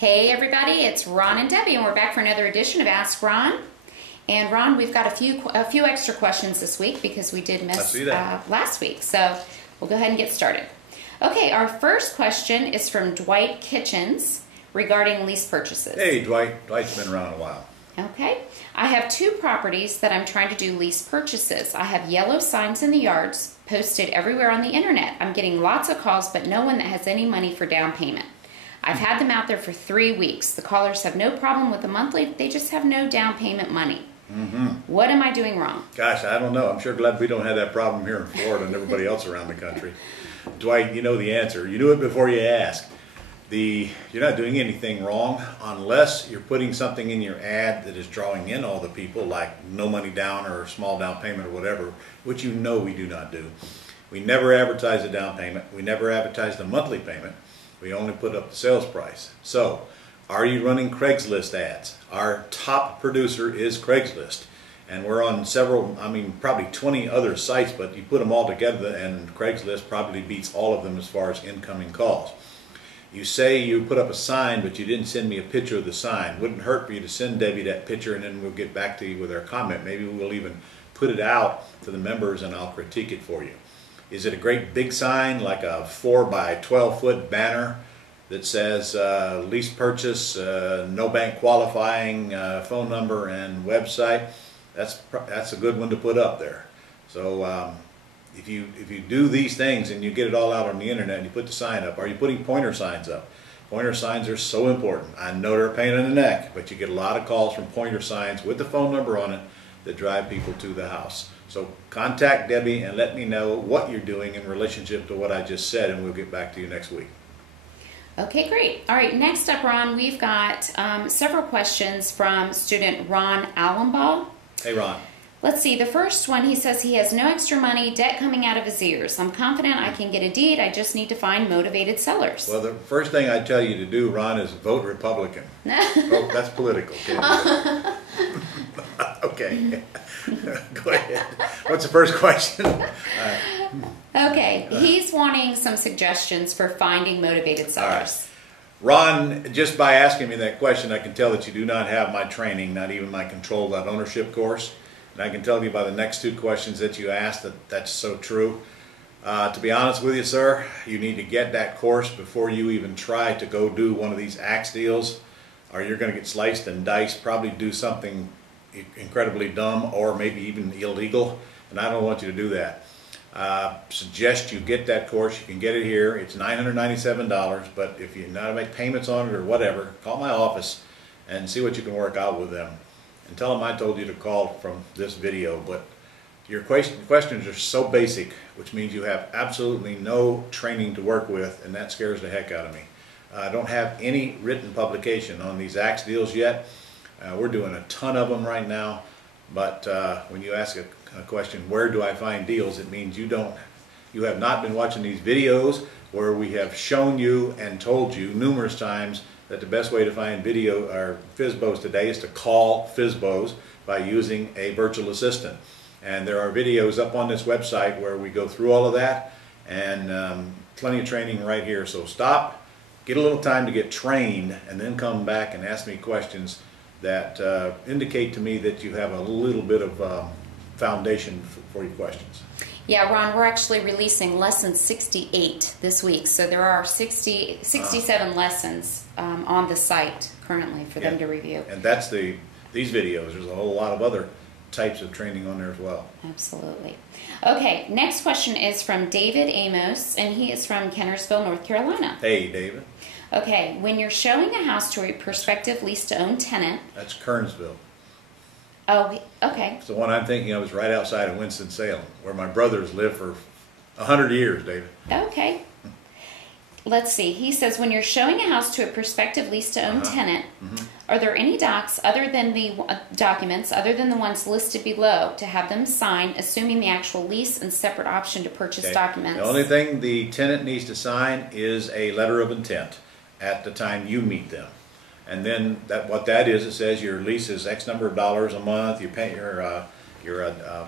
Hey everybody, it's Ron and Debbie, and we're back for another edition of Ask Ron. And Ron, we've got a few extra questions this week because we did miss last week. So we'll go ahead and get started. Okay, our first question is from Dwight Kitchens regarding lease purchases. Hey Dwight, Dwight's been around a while. Okay, I have two properties that I'm trying to do lease purchases. I have yellow signs in the yards posted everywhere on the internet. I'm getting lots of calls, but no one that has any money for down payment. I've had them out there for 3 weeks. The callers have no problem with the monthly, they just have no down payment money. What am I doing wrong? Gosh, I don't know. I'm sure glad we don't have that problem here in Florida and everybody else around the country. Dwight, you know the answer. You knew it before you asked. You're not doing anything wrong unless you're putting something in your ad that is drawing in all the people, like no money down or small down payment or whatever, which you know we do not do. We never advertise a down payment. We never advertise the monthly payment. We only put up the sales price. So, are you running Craigslist ads? Our top producer is Craigslist. And we're on several, probably 20 other sites, but you put them all together and Craigslist probably beats all of them as far as incoming calls. You say you put up a sign, but you didn't send me a picture of the sign. Wouldn't hurt for you to send Debbie that picture, and then we'll get back to you with our comment. Maybe we'll even put it out to the members and I'll critique it for you. Is it a great big sign, like a 4 by 12 foot banner that says lease purchase, no bank qualifying, phone number and website? That's a good one to put up there. So if you do these things and you get it all out on the internet and you put the sign up, are you putting pointer signs up? Pointer signs are so important. I know they're a pain in the neck, but you get a lot of calls from pointer signs with the phone number on it that drive people to the house. So contact Debbie and let me know what you're doing in relationship to what I just said, and we'll get back to you next week. Okay, great. All right, next up, Ron, we've got several questions from student Ron Allenbaugh. Hey, Ron. Let's see. The first one, he says he has no extra money, debt coming out of his ears. I'm confident I can get a deed. I just need to find motivated sellers. Well, the first thing I tell you to do, Ron, is vote Republican. Oh, that's political. Okay. Go ahead. What's the first question? Okay. He's wanting some suggestions for finding motivated sellers. Ron, just by asking me that question, I can tell that you do not have my training, not even my controlled ownership course. And I can tell you by the next two questions that you asked that that's so true. To be honest with you, sir, you need to get that course before you even try to go do one of these axe deals, or you're going to get sliced and diced, probably do something incredibly dumb or maybe even illegal, and I don't want you to do that. Suggest you get that course. You can get it here. It's $997, but if you know how to make payments on it or whatever, call my office and see what you can work out with them. And tell them I told you to call from this video. But your questions are so basic, which means you have absolutely no training to work with, and that scares the heck out of me. I don't have any written publication on these axe deals yet. We're doing a ton of them right now, but when you ask a question, where do I find deals, it means you have not been watching these videos where we have shown you and told you numerous times that the best way to find video or FSBOs today is to call FSBOs by using a virtual assistant. And there are videos up on this website where we go through all of that, and plenty of training right here. So stop, get a little time to get trained, and then come back and ask me questions that indicate to me that you have a little bit of foundation for your questions. Yeah, Ron, we're actually releasing lesson 68 this week, so there are 67 lessons on the site currently for them to review. And that's these videos. There's a whole lot of other types of training on there as well. Absolutely. Okay, next question is from David Amos, and he is from Kennersville, North Carolina. Hey, David. Okay, when you're showing a house to a prospective lease-to-own tenant... That's Kernsville. Oh, okay. It's the one I'm thinking of is right outside of Winston-Salem, where my brothers lived for 100 years, David. Okay. Let's see. He says, when you're showing a house to a prospective lease-to-own tenant, are there any documents other than the ones listed below to have them sign, assuming the actual lease and separate option to purchase documents? The only thing the tenant needs to sign is a letter of intent at the time you meet them. And then what that is, it says your lease is X number of dollars a month, you pay your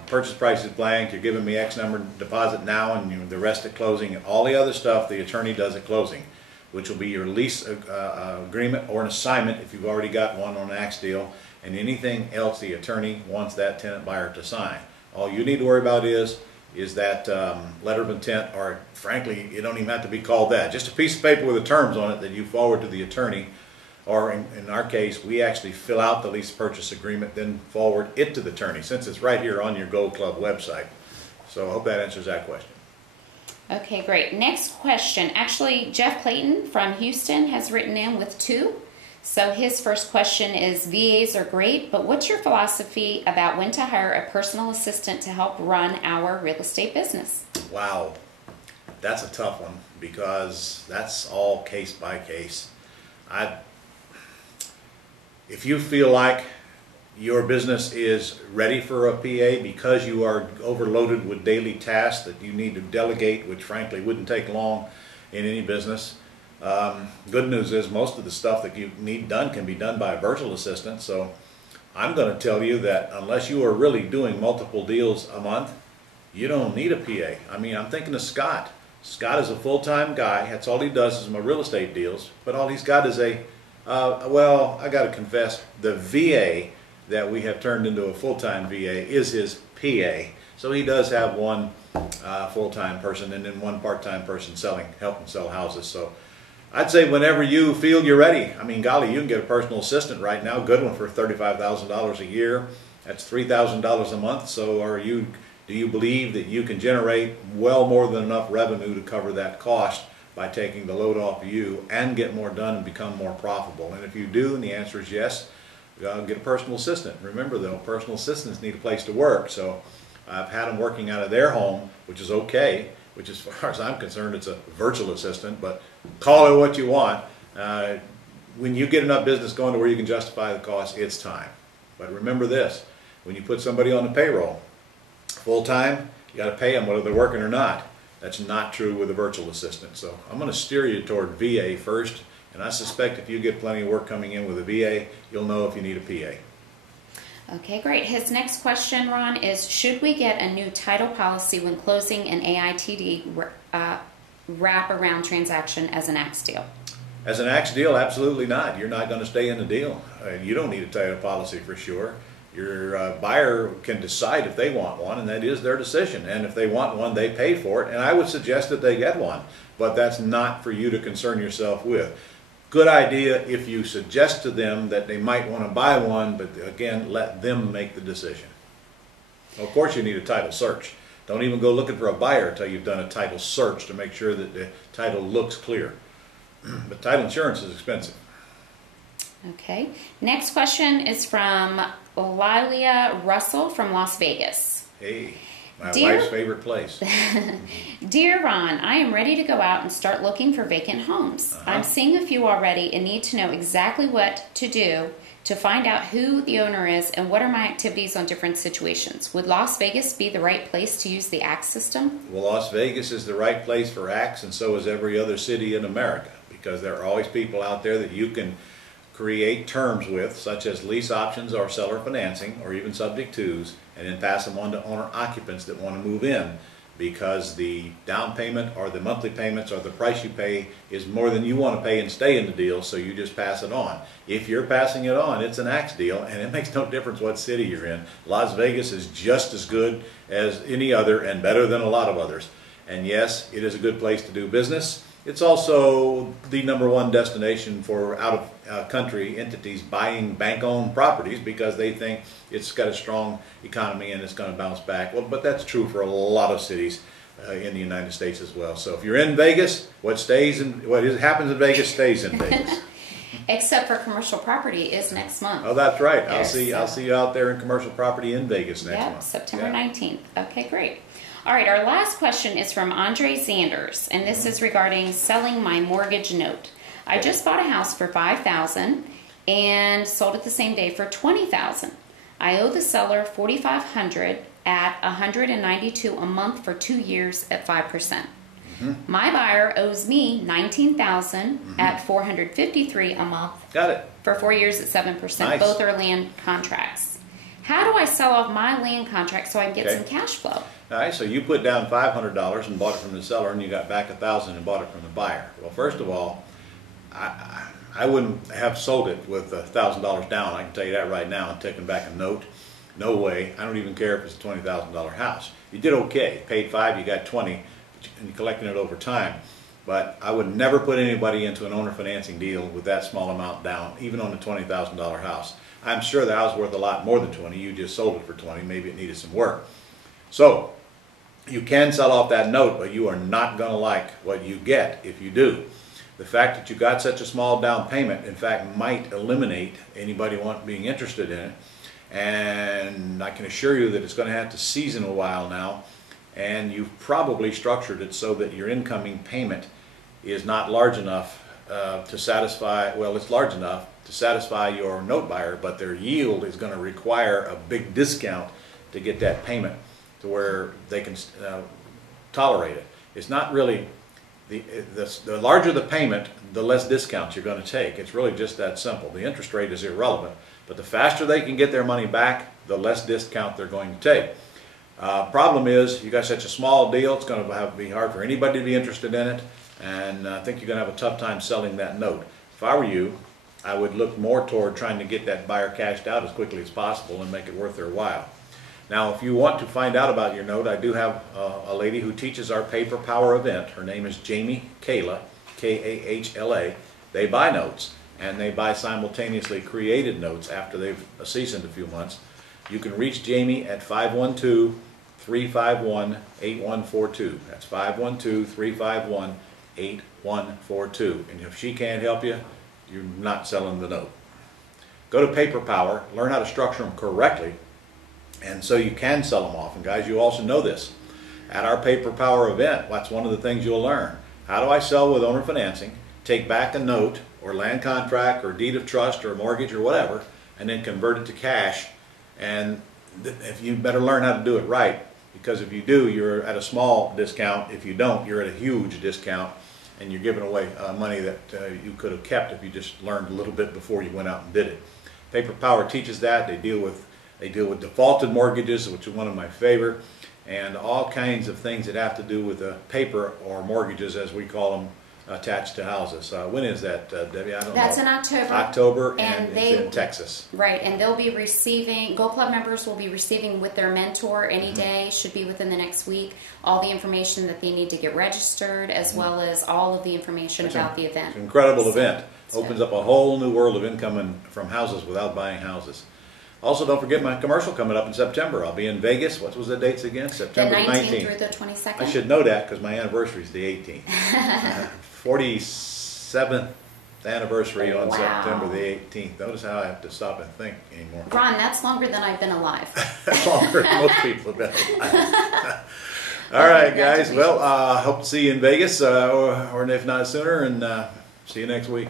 purchase price is blank, you're giving me X number deposit now and the rest at closing, and all the other stuff the attorney does at closing. which will be your lease agreement or an assignment if you've already got one on an axe deal, and anything else the attorney wants that tenant buyer to sign. All you need to worry about is that letter of intent, or frankly, it don't even have to be called that. Just a piece of paper with the terms on it that you forward to the attorney, or in our case, we actually fill out the lease purchase agreement, then forward it to the attorney, since it's right here on your Gold Club website. So I hope that answers that question. Okay, great. Next question. Actually, Jeff Clayton from Houston has written in with two. So his first question is, VAs are great, but what's your philosophy about when to hire a personal assistant to help run our real estate business? Wow, that's a tough one, because that's all case by case. If you feel like your business is ready for a PA because you are overloaded with daily tasks that you need to delegate, which frankly wouldn't take long in any business, good news is most of the stuff that you need done can be done by a virtual assistant. So I'm going to tell you that unless you are really doing multiple deals a month, you don't need a PA. I mean, I'm thinking of Scott. Scott is a full-time guy. That's all he does is my real estate deals. But all he's got is well, I got to confess, the VA that we have turned into a full-time VA is his PA. So he does have one full-time person and then one part-time person helping sell houses. So I'd say whenever you feel you're ready. I mean, golly, you can get a personal assistant right now, good one for $35,000 a year. That's $3,000 a month. So do you believe that you can generate well more than enough revenue to cover that cost by taking the load off of you and get more done and become more profitable? And if you do, and the answer is yes, get a personal assistant. Remember though, personal assistants need a place to work. So I've had them working out of their home, which is okay, which as far as I'm concerned, it's a virtual assistant, but call it what you want. When you get enough business going to where you can justify the cost, it's time. But remember this, when you put somebody on the payroll, full-time, you got to pay them whether they're working or not. That's not true with a virtual assistant. So I'm going to steer you toward VA first, and I suspect if you get plenty of work coming in with a VA, you'll know if you need a PA. Okay, great. His next question, Ron, is should we get a new title policy when closing an AITD wrap-around transaction as an axe deal? As an axe deal, absolutely not. You're not going to stay in the deal. You don't need a title policy for sure. Your buyer can decide if they want one, and that is their decision. And if they want one, they pay for it, and I would suggest that they get one. But that's not for you to concern yourself with. Good idea if you suggest to them that they might want to buy one, but again, let them make the decision. Of course, you need a title search. Don't even go looking for a buyer until you've done a title search to make sure that the title looks clear. But title insurance is expensive. Okay. Next question is from Lilia Russell from Las Vegas. Hey, my wife's favorite place. Dear Ron, I am ready to go out and start looking for vacant homes. I'm seeing a few already and need to know exactly what to do to find out who the owner is and what are my activities on different situations. Would Las Vegas be the right place to use the ACE system? Well, Las Vegas is the right place for ACE, and so is every other city in America, because there are always people out there that you can create terms with, such as lease options or seller financing, or even subject twos, and then pass them on to owner occupants that want to move in, because the down payment or the monthly payments or the price you pay is more than you want to pay and stay in the deal, so you just pass it on. If you're passing it on, it's an ACE deal, and it makes no difference what city you're in. Las Vegas is just as good as any other and better than a lot of others. And yes, it is a good place to do business. It's also the #1 destination for out-of-country entities buying bank-owned properties, because they think it's got a strong economy and it's going to bounce back. Well, but that's true for a lot of cities in the United States as well. So if you're in Vegas, what happens in Vegas stays in Vegas. Except for commercial property is next month. Oh, that's right. I'll see you out there in commercial property in Vegas next month. September 19th. Okay, great. All right, our last question is from Andre Sanders, and this is regarding selling my mortgage note. I just bought a house for $5,000 and sold it the same day for $20,000. I owe the seller $4,500 at $192 a month for 2 years at 5%. My buyer owes me $19,000 at $453 a month. Got it. For 4 years at 7%. Nice. Both are land contracts. How do I sell off my land contract so I can get some cash flow? All right, so you put down $500 and bought it from the seller, and you got back $1,000 and bought it from the buyer. Well, first of all, I wouldn't have sold it with $1,000 down. I can tell you that right now, and taking back a note. No way. I don't even care if it's a $20,000 house. You did okay. Paid 5, you got 20, and you're collecting it over time. But I would never put anybody into an owner financing deal with that small amount down, even on a $20,000 house. I'm sure the house is worth a lot more than 20. You just sold it for 20. Maybe it needed some work. So you can sell off that note, but you are not going to like what you get if you do. The fact that you got such a small down payment, in fact, might eliminate anybody being interested in it. And I can assure you that it's going to have to season a while now. And you've probably structured it so that your incoming payment is not large enough to satisfy, well, it's large enough to satisfy your note buyer, but their yield is going to require a big discount to get that payment to where they can tolerate it. It's not really, the larger the payment, the less discounts you're going to take. It's really just that simple. The interest rate is irrelevant, but the faster they can get their money back, the less discount they're going to take. Problem is, you got such a small deal, it's going to be hard for anybody to be interested in it, and I think you're going to have a tough time selling that note. If I were you, I would look more toward trying to get that buyer cashed out as quickly as possible and make it worth their while. Now, if you want to find out about your note, I do have a lady who teaches our Paper Power event. Her name is Jamie Kahla, K-A-H-L-A. They buy notes, and they buy simultaneously created notes after they've seasoned a few months. You can reach Jamie at 512-351-8142. That's 512-351-8142. And if she can't help you, you're not selling the note. Go to Paper Power, learn how to structure them correctly, and so you can sell them off. And guys, you also know this. At our Paper Power event, that's one of the things you'll learn. How do I sell with owner financing, take back a note or land contract or deed of trust or mortgage or whatever, and then convert it to cash. And if you better learn how to do it right, because if you do, you're at a small discount. If you don't, you're at a huge discount, and you're giving away money that you could have kept if you just learned a little bit before you went out and did it. Paper Power teaches that. They deal with defaulted mortgages, which is one of my favorite, and all kinds of things that have to do with paper or mortgages, as we call them, attached to houses. When is that, Debbie? I don't know. That's in October. October, and it's in Texas. Right, and they'll be receiving, Gold Club members will be receiving with their mentor any day, should be within the next week, all the information that they need to get registered, as well as all of the information about the event. It's an incredible event. Opens up a whole new world of income from houses without buying houses. Also, don't forget my commercial coming up in September. I'll be in Vegas. What was the dates again? September 19th through the 22nd. I should know that because my anniversary is the 18th. 47th anniversary on September the 18th. Notice how I have to stop and think anymore. Ron, that's longer than I've been alive. That's longer than most people have been alive. All right, guys. Well, hope to see you in Vegas, or if not sooner, and see you next week.